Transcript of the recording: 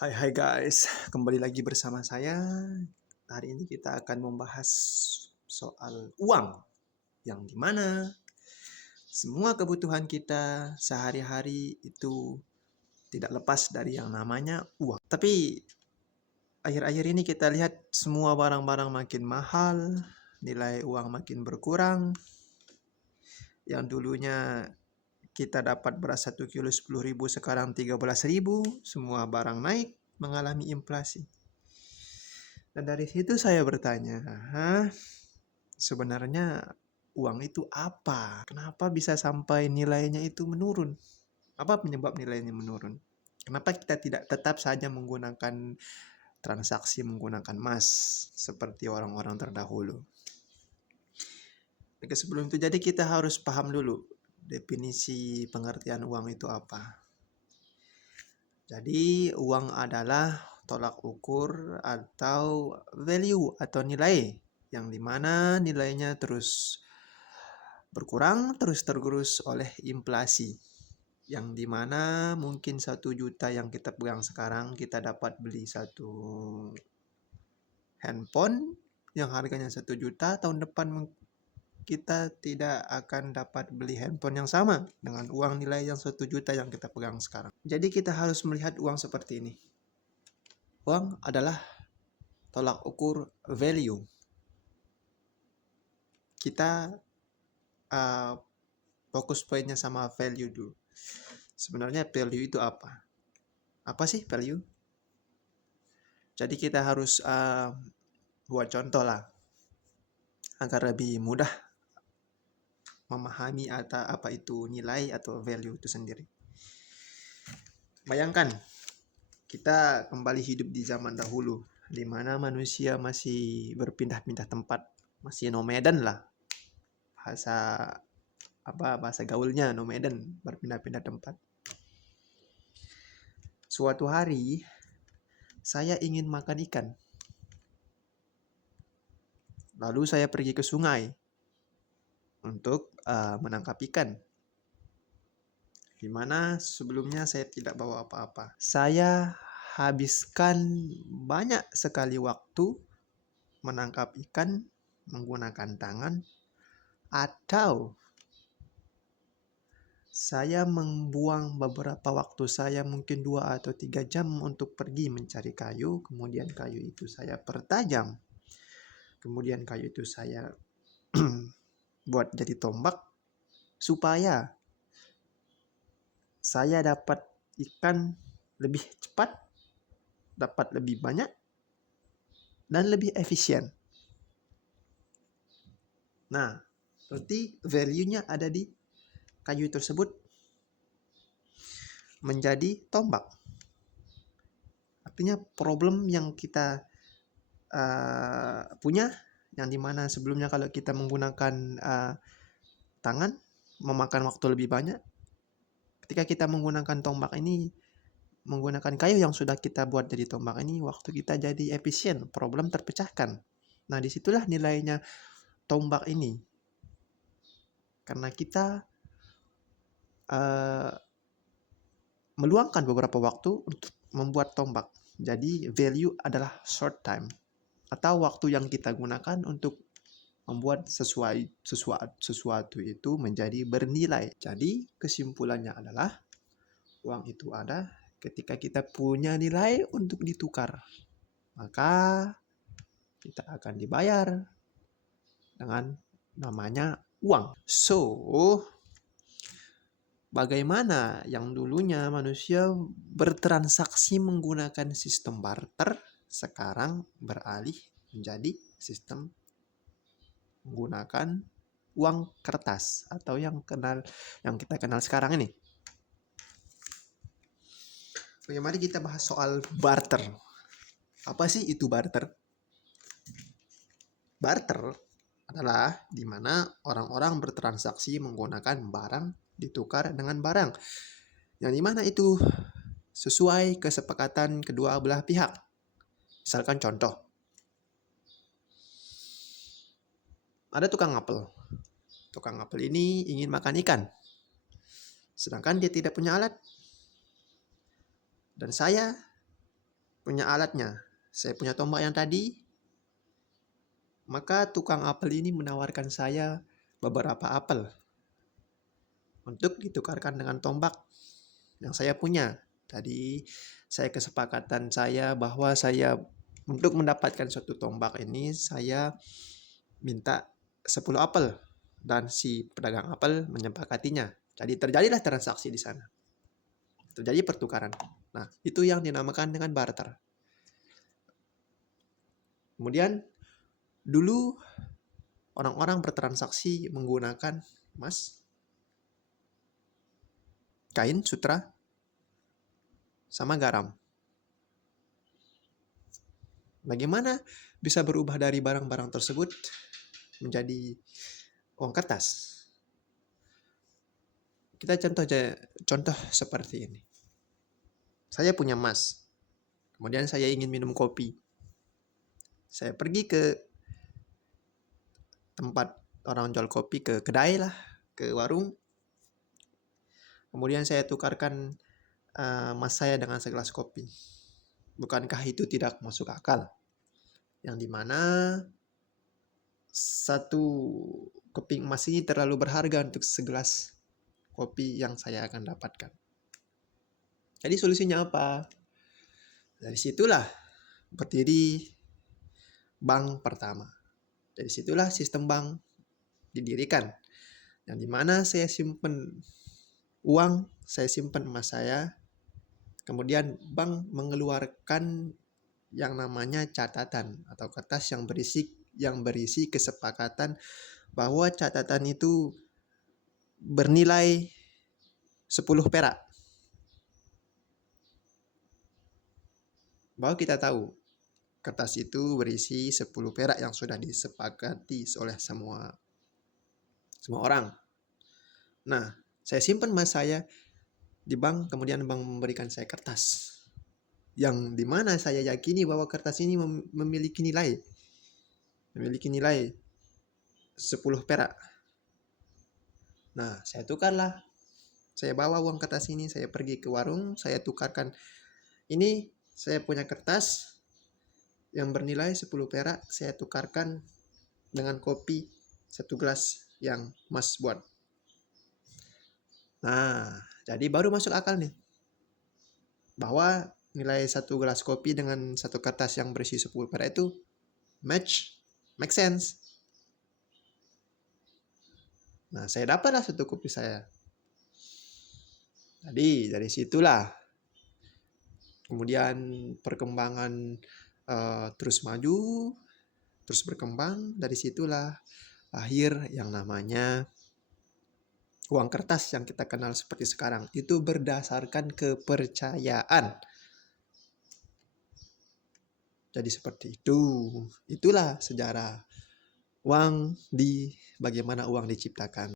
Hai guys, kembali lagi bersama saya. Hari ini kita akan membahas soal uang, yang dimana semua kebutuhan kita sehari-hari itu tidak lepas dari yang namanya uang. Tapi akhir-akhir ini kita lihat semua barang-barang makin mahal, nilai uang makin berkurang. Yang dulunya kita dapat beras 1 kilo 10.000, sekarang 13.000. Semua barang naik, mengalami inflasi. Dan dari situ saya bertanya, sebenarnya uang itu apa? Kenapa bisa sampai nilainya itu menurun? Apa penyebab nilainya menurun? Kenapa kita tidak tetap saja menggunakan transaksi menggunakan emas seperti orang-orang terdahulu? Oke, sebelum itu jadi kita harus paham dulu definisi pengertian uang itu apa. Jadi uang adalah tolak ukur atau value atau nilai yang dimana nilainya terus berkurang, terus tergerus oleh inflasi. Yang dimana mungkin 1 juta yang kita pegang sekarang kita dapat beli satu handphone yang harganya 1 juta, tahun depan kita tidak akan dapat beli handphone yang sama dengan uang nilai yang 1 juta yang kita pegang sekarang. Jadi kita harus melihat uang seperti ini. Uang adalah tolak ukur value. Kita fokus poinnya sama value dulu. Sebenarnya value itu apa? Apa sih value? Jadi kita harus buat contoh lah agar lebih mudah memahami apa itu nilai atau value itu sendiri. Bayangkan kita kembali hidup di zaman dahulu, di mana manusia masih berpindah-pindah tempat, masih nomaden lah. Bahasa gaulnya nomaden, berpindah-pindah tempat. Suatu hari saya ingin makan ikan. Lalu saya pergi ke sungai untuk menangkap ikan. Di mana sebelumnya saya tidak bawa apa-apa. Saya habiskan banyak sekali waktu menangkap ikan menggunakan tangan, atau saya membuang beberapa waktu saya, mungkin 2 atau 3 jam untuk pergi mencari kayu. Kemudian kayu itu saya pertajam. Kemudian kayu itu saya buat jadi tombak supaya saya dapat ikan lebih cepat, dapat lebih banyak, dan lebih efisien. Nah, berarti value-nya ada di kayu tersebut menjadi tombak. Artinya problem yang kita punya, yang dimana sebelumnya kalau kita menggunakan tangan memakan waktu lebih banyak, ketika kita menggunakan tombak ini, menggunakan kayu yang sudah kita buat jadi tombak ini, waktu kita jadi efisien, problem terpecahkan. Nah, disitulah nilainya tombak ini, karena kita meluangkan beberapa waktu untuk membuat tombak. Jadi value adalah short time, atau waktu yang kita gunakan untuk membuat sesuatu itu menjadi bernilai. Jadi kesimpulannya adalah uang itu ada ketika kita punya nilai untuk ditukar, maka kita akan dibayar dengan namanya uang. So, bagaimana yang dulunya manusia bertransaksi menggunakan sistem barter, sekarang beralih menjadi sistem menggunakan uang kertas atau yang kita kenal sekarang ini. Oke, mari kita bahas soal barter. Apa sih itu barter? Barter adalah di mana orang-orang bertransaksi menggunakan barang ditukar dengan barang, yang dimana itu sesuai kesepakatan kedua belah pihak. Misalkan contoh, ada tukang apel. Tukang apel ini ingin makan ikan, sedangkan dia tidak punya alat. Dan saya punya alatnya. Saya punya tombak yang tadi, maka tukang apel ini menawarkan saya beberapa apel untuk ditukarkan dengan tombak yang saya punya. Tadi saya kesepakatan saya bahwa saya untuk mendapatkan suatu tombak ini saya minta 10 apel dan si pedagang apel menyepakatinya. Jadi terjadilah transaksi di sana. Terjadi pertukaran. Nah, itu yang dinamakan dengan barter. Kemudian dulu orang-orang bertransaksi menggunakan emas, kain, sutra, sama garam. Bagaimana bisa berubah dari barang-barang tersebut menjadi uang kertas? Kita contoh seperti ini. Saya punya emas, kemudian saya ingin minum kopi. Saya pergi ke tempat orang jual kopi, ke kedai lah, ke warung. Kemudian saya tukarkan emas saya dengan segelas kopi. Bukankah itu tidak masuk akal? Yang dimana satu keping emas ini terlalu berharga untuk segelas kopi yang saya akan dapatkan. Jadi solusinya apa? Dari situlah berdiri bank pertama. Dari situlah sistem bank didirikan. Yang dimana saya simpan uang, saya simpan emas saya. Kemudian bank mengeluarkan yang namanya catatan atau kertas yang berisi kesepakatan bahwa catatan itu bernilai 10 perak. Bahwa kita tahu kertas itu berisi 10 perak yang sudah disepakati oleh semua orang. Nah, saya simpan emas saya di bank, kemudian bank memberikan saya kertas. Yang dimana saya yakini bahwa kertas ini memiliki nilai 10 perak. Nah, saya tukarlah. Saya bawa uang kertas ini, saya pergi ke warung, saya tukarkan. Ini saya punya kertas yang bernilai 10 perak, saya tukarkan dengan kopi 1 gelas yang Mas buat. Nah, jadi baru masuk akal nih. Bahwa nilai 1 gelas kopi dengan 1 kertas yang berisi 10 perak itu make sense. Nah, saya dapatlah 1 kopi saya. Jadi dari situlah kemudian perkembangan terus maju, terus berkembang. Dari situlah lahir yang namanya uang kertas yang kita kenal seperti sekarang. Itu berdasarkan kepercayaan. Jadi seperti itu. Itulah sejarah uang bagaimana uang diciptakan.